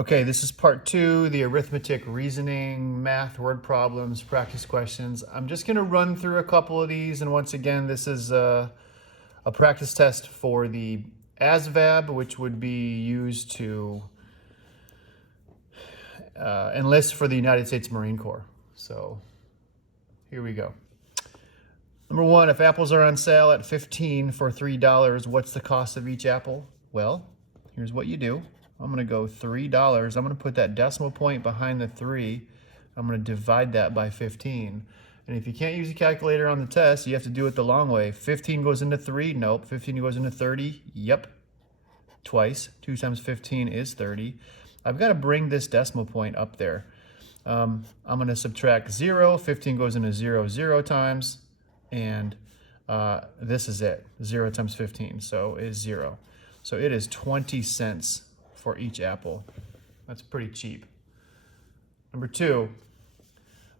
Okay, this is part 2, the arithmetic, reasoning, math, word problems, practice questions. I'm just going to run through a couple of these, and once again, this is a practice test for the ASVAB, which would be used to enlist for the United States Marine Corps. So here we go. Number 1, if apples are on sale at $15 for $3, what's the cost of each apple? Well, here's what you do. I'm going to go $3. I'm going to put that decimal point behind the 3. I'm going to divide that by 15. And if you can't use a calculator on the test, you have to do it the long way. 15 goes into 3. Nope. 15 goes into 30. Yep. Twice. 2 times 15 is 30. I've got to bring this decimal point up there. I'm going to subtract 0. 15 goes into 0 0 times. And this is it. 0 times 15. So is 0. So it is 20 cents for each apple. That's pretty cheap. Number 2,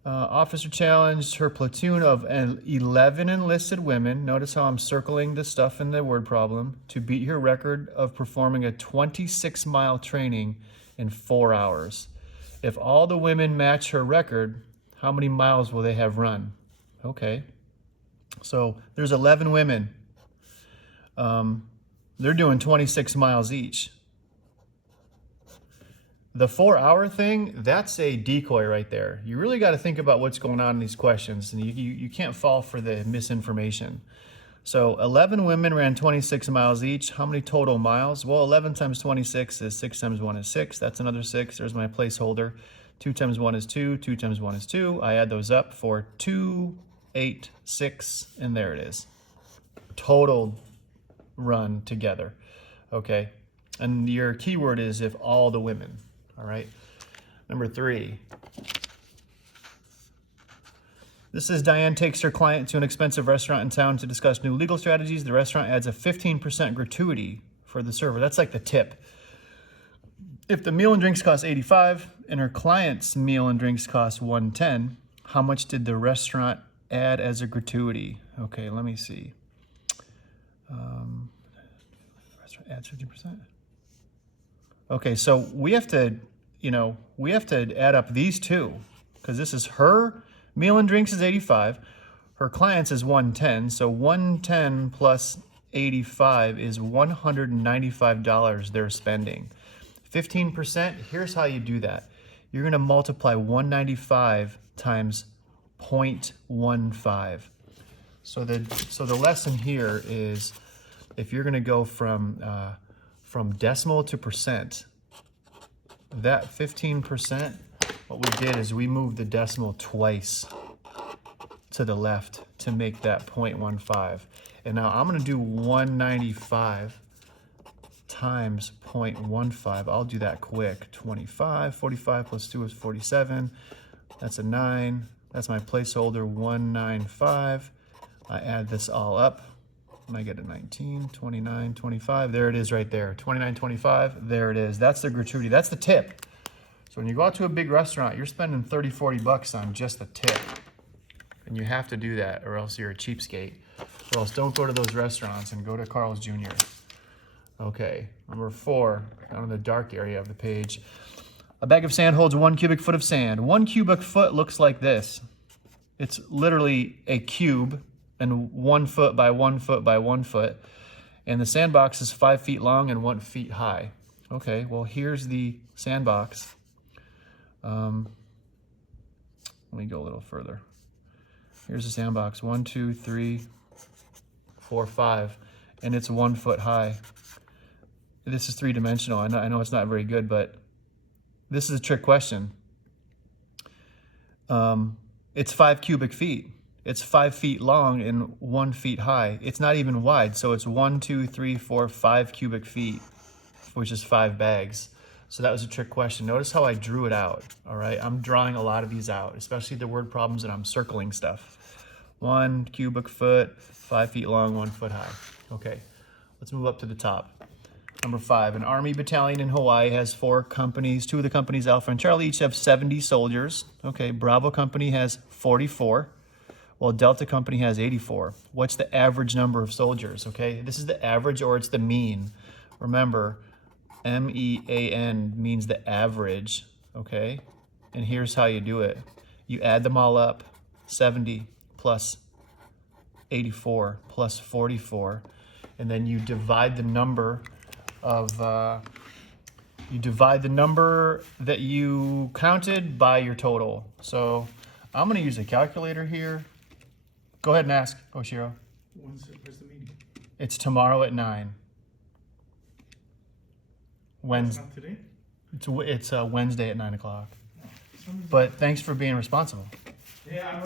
officer challenged her platoon of 11 enlisted women, notice how I'm circling the stuff in the word problem, to beat her record of performing a 26-mile training in 4 hours. If all the women match her record, how many miles will they have run? Okay, so there's 11 women. They're doing 26 miles each. The 4-hour thing, that's a decoy right there. You really got to think about what's going on in these questions, and you can't fall for the misinformation. So 11 women ran 26 miles each. How many total miles? Well, 11 times 26 is 6 times 1 is 6. That's another 6. There's my placeholder. 2 times 1 is 2. 2 times 1 is 2. I add those up for 2, 8, 6, and there it is. Total run together. Okay, and your keyword is if all the women. All right. Number 3. This says Diane takes her client to an expensive restaurant in town to discuss new legal strategies. The restaurant adds a 15% gratuity for the server. That's like the tip. If the meal and drinks cost $85 and her client's meal and drinks cost $110, how much did the restaurant add as a gratuity? Okay, let me see. The restaurant adds 50%. Okay, so we have to add up these two, because this is her meal and drinks is 85, her client's is 110, so 110 plus 85 is $195 they're spending. 15%, here's how you do that. You're going to multiply 195 times 0.15. So the lesson here is if you're going to go from decimal to percent, that 15%, what we did is we moved the decimal twice to the left to make that 0.15. And now I'm going to do 195 times 0.15. I'll do that quick. 25, 45 plus 2 is 47. That's a 9. That's my placeholder, 195. I add this all up. And I get a 19, 29, 25. There it is right there. 29, 25. There it is. That's the gratuity. That's the tip. So when you go out to a big restaurant, you're spending 30, 40 bucks on just the tip. And you have to do that or else you're a cheapskate. Or else don't go to those restaurants and go to Carl's Jr. Okay, number 4, down in the dark area of the page. A bag of sand holds 1 cubic foot of sand. 1 cubic foot looks like this. It's literally a cube and 1 foot by 1 foot by 1 foot. And the sandbox is 5 feet long and 1 feet high. Okay, well, here's the sandbox. Let me go a little further. Here's the sandbox, 1, 2, 3, 4, 5, and it's 1 foot high. This is 3-dimensional. I know it's not very good, but this is a trick question. It's 5 cubic feet. It's 5 feet long and 1 feet high. It's not even wide, so it's 1, 2, 3, 4, 5 cubic feet, which is 5 bags. So that was a trick question. Notice how I drew it out, all right? I'm drawing a lot of these out, especially the word problems, and I'm circling stuff. 1 cubic foot, 5 feet long, 1 foot high. Okay, let's move up to the top. Number 5, an Army battalion in Hawaii has 4 companies. 2 of the companies, Alpha and Charlie, each have 70 soldiers. Okay, Bravo Company has 44. Well, Delta Company has 84. What's the average number of soldiers? Okay, this is the average or it's the mean. Remember, MEAN means the average, okay? And here's how you do it. You add them all up, 70 plus 84 plus 44, and then you divide the number of, you divide the number that you counted by your total. So I'm gonna use a calculator here. Go ahead and ask, Oshiro. Where's the meeting? It's tomorrow at 9. It's not today? It's Wednesday at 9 o'clock. But thanks for being responsible. Yeah,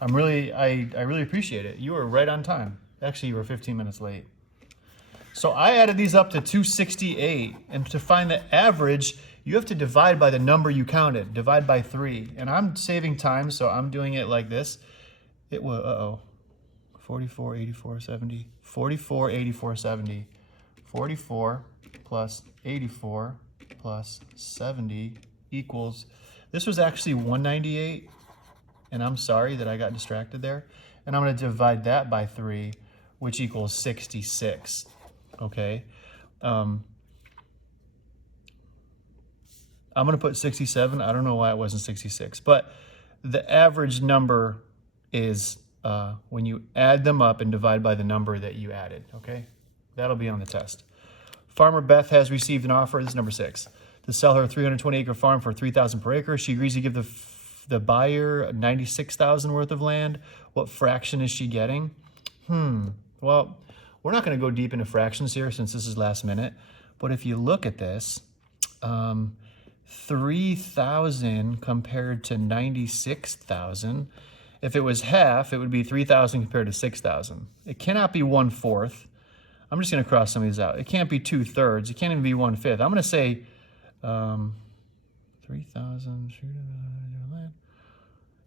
I'm early. I really appreciate it. You were right on time. Actually, you were 15 minutes late. So I added these up to 268, and to find the average, you have to divide by the number you counted. Divide by 3, and I'm saving time, so I'm doing it like this. It was 44, 84, 70. 44, 84, 70. 44 plus 84 plus 70 equals. This was actually 198. And I'm sorry that I got distracted there. And I'm going to divide that by 3, which equals 66. Okay. I'm going to put 67. I don't know why it wasn't 66. But the average number is when you add them up and divide by the number that you added. Okay. That'll be on the test. Farmer Beth has received an offer. This is number 6. To sell her 320-acre farm for $3,000 per acre. She agrees to give the buyer $96,000 worth of land. What fraction is she getting? Well, we're not going to go deep into fractions here since this is last minute. But if you look at this, 3,000 compared to 96,000. If it was half, it would be 3,000 compared to 6,000. It cannot be 1/4. I'm just going to cross some of these out. It can't be 2/3. It can't even be 1/5. I'm going to say 3,000.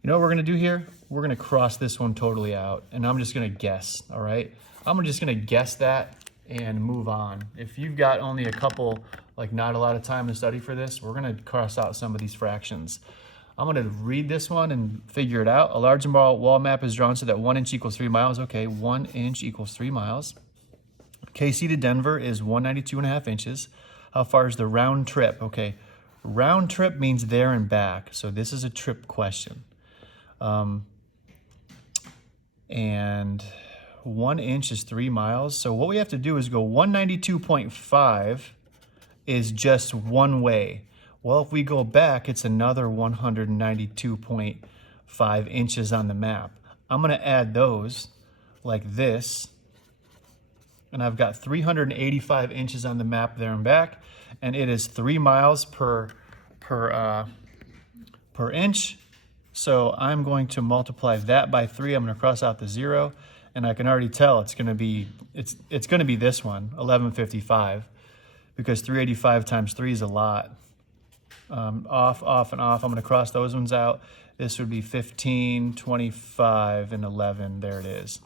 You know what we're going to do here? We're going to cross this one totally out, and I'm just going to guess, all right? I'm just going to guess that and move on. If you've got only a couple, like not a lot of time to study for this, we're going to cross out some of these fractions. I'm going to read this one and figure it out. A large wall map is drawn so that 1 inch equals 3 miles. Okay, 1 inch equals 3 miles. KC to Denver is 192.5 inches. How far is the round trip? Okay, round trip means there and back. So this is a trip question. And 1 inch is 3 miles. So what we have to do is go 192.5 is just one way. Well, if we go back, it's another 192.5 inches on the map. I'm going to add those like this. And I've got 385 inches on the map there and back. And it is 3 miles per inch. So I'm going to multiply that by 3. I'm going to cross out the 0. And I can already tell it's going to be this one, 1155, because 385 times 3 is a lot. Off, off, and off. I'm going to cross those ones out. This would be 15, 25, and 11. There it is.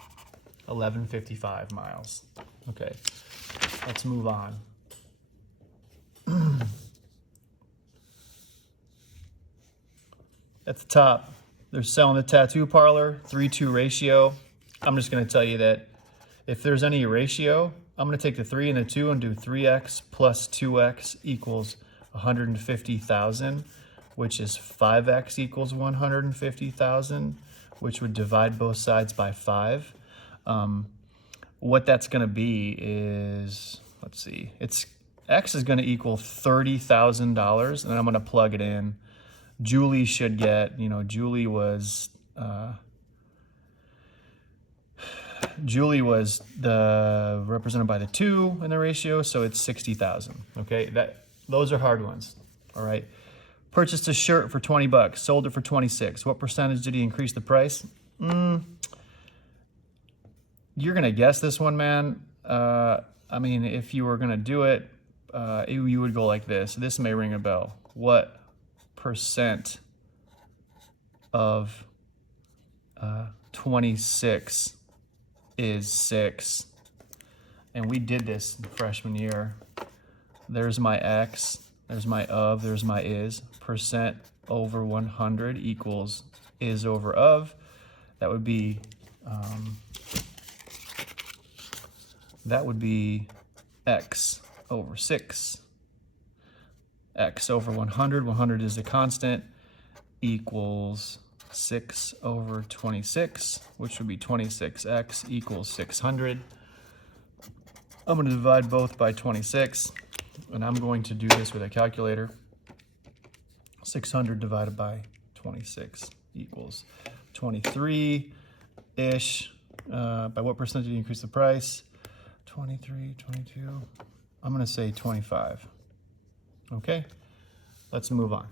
1155 miles. Okay, let's move on. At the top, they're selling the tattoo parlor, 3-2 ratio. I'm just going to tell you that if there's any ratio, I'm going to take the 3 and the 2 and do 3x plus 2x equals 150,000, which is 5x equals 150,000, which would divide both sides by 5. What that's going to be is, let's see, x is going to equal $30,000, and then I'm going to plug it in. Julie should get, Julie was represented by the 2 in the ratio, so it's 60,000. Okay, those are hard ones. All right. Purchased a shirt for $20, sold it for 26. What percentage did he increase the price? You're gonna guess this one, man. I mean, if you were gonna do it, you would go like this. This may ring a bell. What percent of 26 is 6? And we did this freshman year. There's my x, there's my of, there's my is. Percent over 100 equals is over of. That would be x over 6. x over 100. 100 is the constant, equals 6 over 26, which would be 26x equals 600. I'm going to divide both by 26, and I'm going to do this with a calculator. 600 divided by 26 equals 23-ish. By what percent did you increase the price? 23, 22. I'm going to say 25. Okay, let's move on.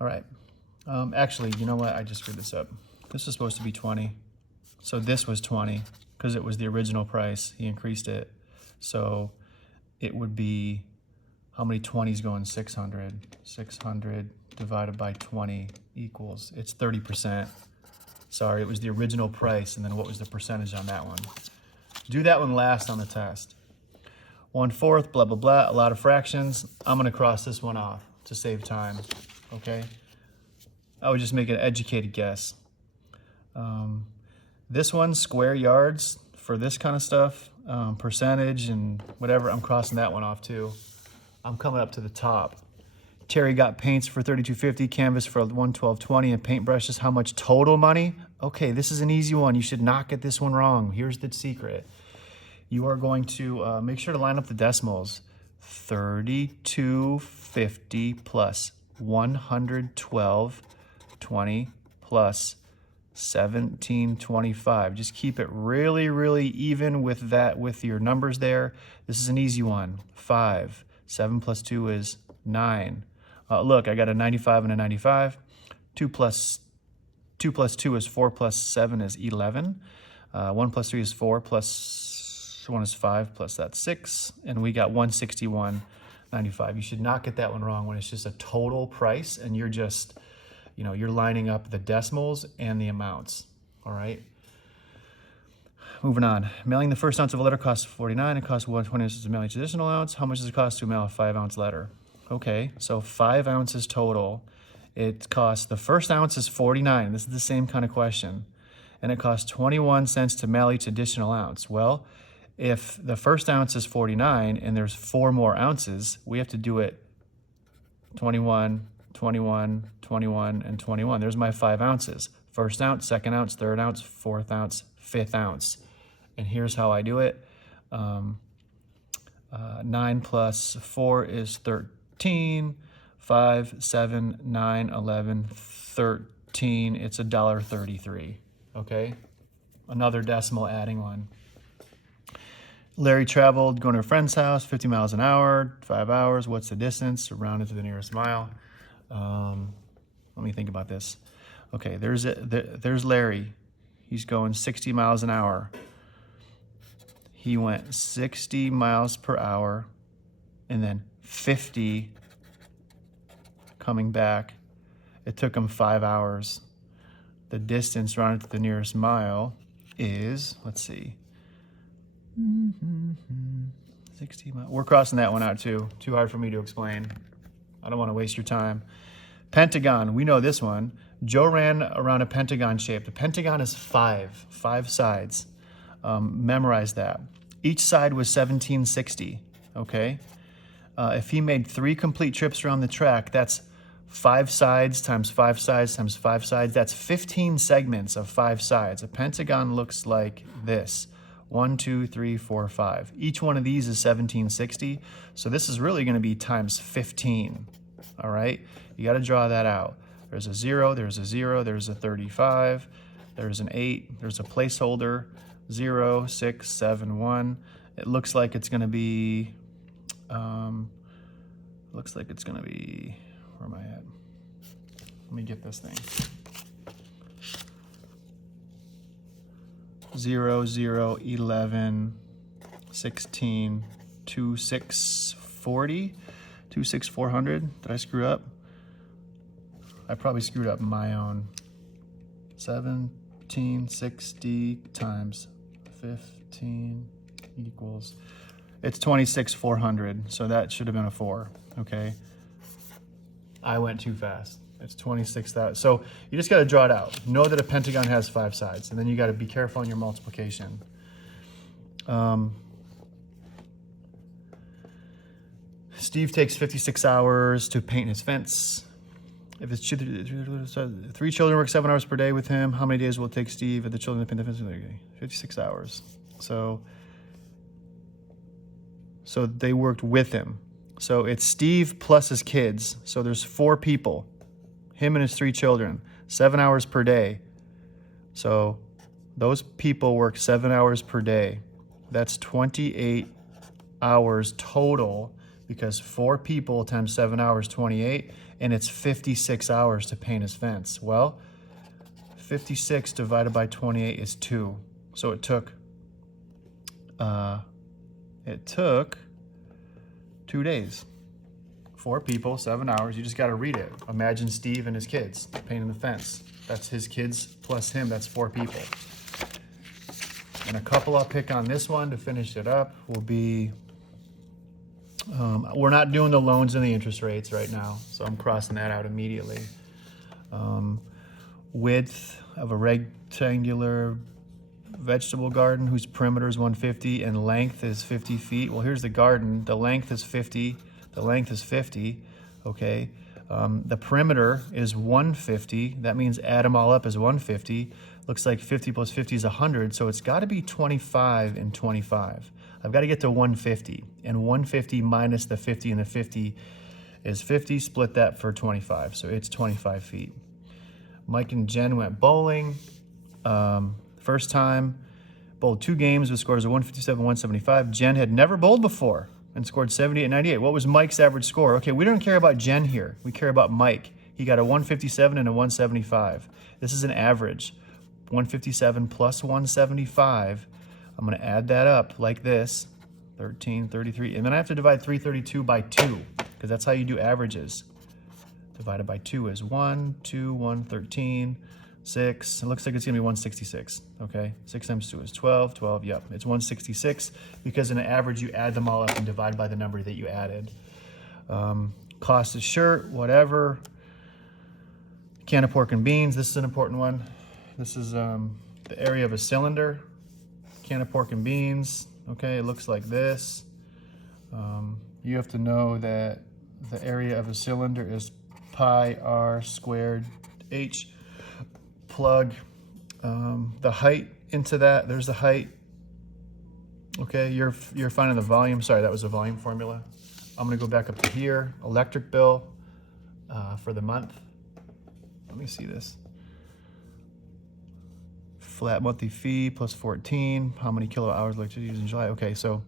All right. Actually, you know what? I just screwed this up. This was supposed to be 20. So this was 20 because it was the original price. He increased it. So it would be, how many 20s go in 600? 600 divided by 20 equals, it's 30%. Sorry, it was the original price, and then what was the percentage on that one? Do that one last on the test. 1/4, blah, blah, blah, a lot of fractions. I'm gonna cross this one off to save time, okay? I would just make an educated guess. This one, square yards, for this kind of stuff, percentage and whatever, I'm crossing that one off too. I'm coming up to the top. Terry got paints for $32.50, canvas for $112.20, and paintbrushes. How much total money? Okay, this is an easy one. You should not get this one wrong. Here's the secret. You are going to make sure to line up the decimals. $32.50 plus $112.20 plus $17.25. Just keep it really, really even with that, with your numbers there. This is an easy one. 5. 7 plus 2 is 9. Look, I got a 95 and a 95. 2 plus 2 is 4 plus 7 is 11. 1 plus 3 is 4 plus 1 is 5 plus that's 6. And we got 161.95. You should not get that one wrong when it's just a total price and you're just, you know, you're lining up the decimals and the amounts. All right. Moving on. Mailing the first ounce of a letter costs $49. It costs $120 to mail each additional ounce. How much does it cost to mail a 5-ounce letter? Okay, so 5 ounces total. It costs, the first ounce is $49. This is the same kind of question. And it costs 21 cents to mail each additional ounce. Well, if the first ounce is 49 and there's 4 more ounces, we have to do it 21, 21, 21, and 21. There's my 5 ounces. First ounce, second ounce, third ounce, fourth ounce, fifth ounce. And here's how I do it. 9 plus 4 is 13. 5, 7, 9, 11, 13. It's $1.33. Okay? Another decimal adding one. Larry traveled going to a friend's house, 50 miles an hour, 5 hours. What's the distance? Rounded to the nearest mile. Let me think about this. Okay, there's Larry. He's going 60 miles an hour. He went 60 miles per hour and then 50 coming back. It took him 5 hours. The distance rounded to the nearest mile is, let's see, 60 miles. We're crossing that one out too. Too hard for me to explain. I don't want to waste your time. Pentagon, we know this one. Joe ran around a pentagon shape. The pentagon is 5 sides. Memorize that. Each side was 1760, okay? If he made 3 complete trips around the track, that's 5 sides times 5 sides times 5 sides. That's 15 segments of 5 sides. A pentagon looks like this. 1, 2, 3, 4, 5. Each one of these is 1760. So this is really going to be times 15, all right? You got to draw that out. There's a 0, there's a 0, there's a 35, there's an 8, there's a placeholder, 0, 6, 7, 1. It looks like it's going to be, where am I at? Let me get this thing. 0, 0, 11, 16, 2, 6, 40, 2, 6, 400. Did I screw up? I probably screwed up my own. 1760 times 15 equals, It's 26,400, so that should have been a 4, okay? I went too fast. It's 26,000. So you just got to draw it out. Know that a pentagon has 5 sides, and then you got to be careful in your multiplication. Steve takes 56 hours to paint his fence. If it's 3 children work 7 hours per day with him, how many days will it take Steve and the children to paint the fence? 56 hours. So they worked with him. So it's Steve plus his kids. So there's 4 people, him and his 3 children, 7 hours per day. So those people work 7 hours per day. That's 28 hours total, because 4 people times 7 hours, 28, and it's 56 hours to paint his fence. Well, 56 divided by 28 is 2. So it took 2 days. 4 people, 7 hours. You just got to read it. Imagine Steve and his kids painting the fence. That's his kids plus him. That's 4 people. And a couple I'll pick on this one to finish it up will be, we're not doing the loans and the interest rates right now, so I'm crossing that out immediately. Width of a rectangular vegetable garden whose perimeter is 150 and length is 50 feet. Well, here's the garden. The length is 50. The length is 50. Okay. The perimeter is 150. That means add them all up is 150. Looks like 50 plus 50 is 100. So it's got to be 25 and 25. I've got to get to 150. And 150 minus the 50 and the 50 is 50. Split that for 25. So it's 25 feet. Mike and Jen went bowling. First time, bowled 2 games with scores of 157, 175. Jen had never bowled before and scored 78 and 98. What was Mike's average score? Okay, we don't care about Jen here. We care about Mike. He got a 157 and a 175. This is an average. 157 plus 175. I'm going to add that up like this. 13, 33. And then I have to divide 332 by 2, because that's how you do averages. Divided by 2 is 1, 2, 1, 13. 6, it looks like it's gonna be 166, okay? 6 times 2 is 12, 12, yep, it's 166, because in an average, you add them all up and divide by the number that you added. Cost of shirt, whatever. Can of pork and beans, this is an important one. This is the area of a cylinder. Can of pork and beans, okay, it looks like this. You have to know that the area of a cylinder is pi r squared h. Plug the height into that. There's the height. Okay, you're finding the volume. Sorry, that was a volume formula. I'm gonna go back up to here. Electric bill for the month. Let me see this. Flat monthly fee plus 14. How many kilowatt hours electricity used in July? Okay, so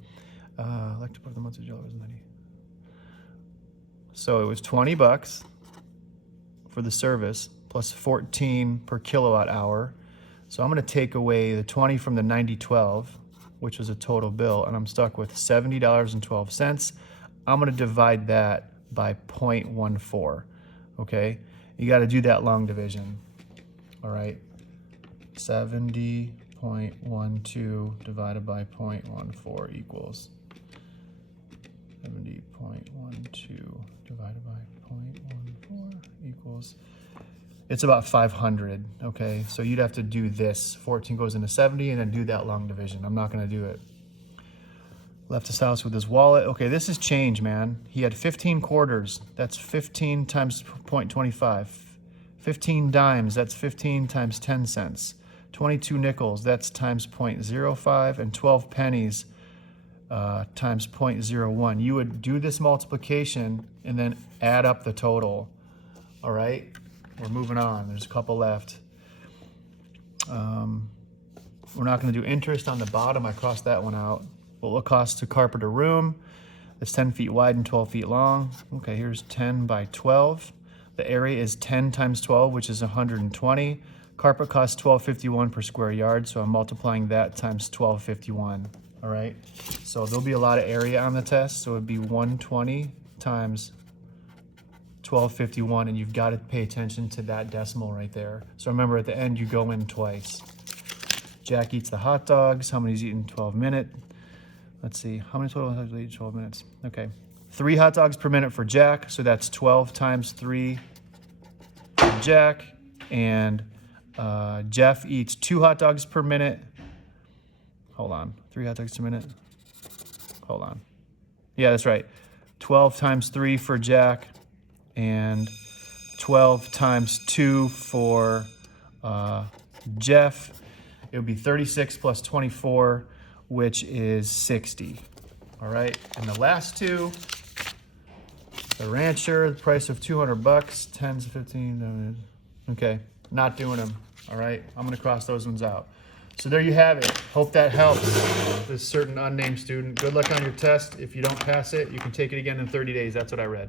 electric bill for the month of July was 90. So it was $20 for the service, plus 14 per kilowatt hour. So I'm gonna take away the 20 from the 9012, which was a total bill, and I'm stuck with $70.12. I'm gonna divide that by 0.14, okay? You gotta do that long division, all right? 70.12 divided by 0.14 equals 70.12 divided by 0.14 equals, it's about 500, okay? So you'd have to do this. 14 goes into 70 and then do that long division. I'm not gonna do it. Left his house with his wallet. Okay, this is change, man. He had 15 quarters. That's 15 times 0.25. 15 dimes, that's 15 times 10 cents. 22 nickels, that's times 0.05, and 12 pennies times 0.01. You would do this multiplication and then add up the total, all right? We're moving on. There's a couple left. We're not going to do interest on the bottom. I crossed that one out. What will it cost to carpet a room? It's 10 feet wide and 12 feet long. Okay, here's 10 by 12. The area is 10 times 12, which is 120. Carpet costs $12.51 per square yard, so I'm multiplying that times $12.51. All right. So there'll be a lot of area on the test. So it'd be 120 times 1251, and you've got to pay attention to that decimal right there. So remember, at the end, you go in twice. Jack eats the hot dogs. How many's eaten 12 minutes? let's see, how many total hot dogs will eat 12 minutes? Okay, 3 hot dogs per minute for Jack, so that's 12 times 3 for Jack, and Jeff eats 2 hot dogs per minute. Hold on, 3 hot dogs per minute. Hold on. Yeah, that's right. 12 times 3 for Jack, and 12 times 2 for Jeff. It would be 36 plus 24, which is 60. All right, and the last two, the Rancher, the price of $200, 10s, 15. Okay, not doing them. All right, I'm gonna cross those ones out. So there you have it. Hope that helps this certain unnamed student. Good luck on your test. If you don't pass it, you can take it again in 30 days. That's what I read.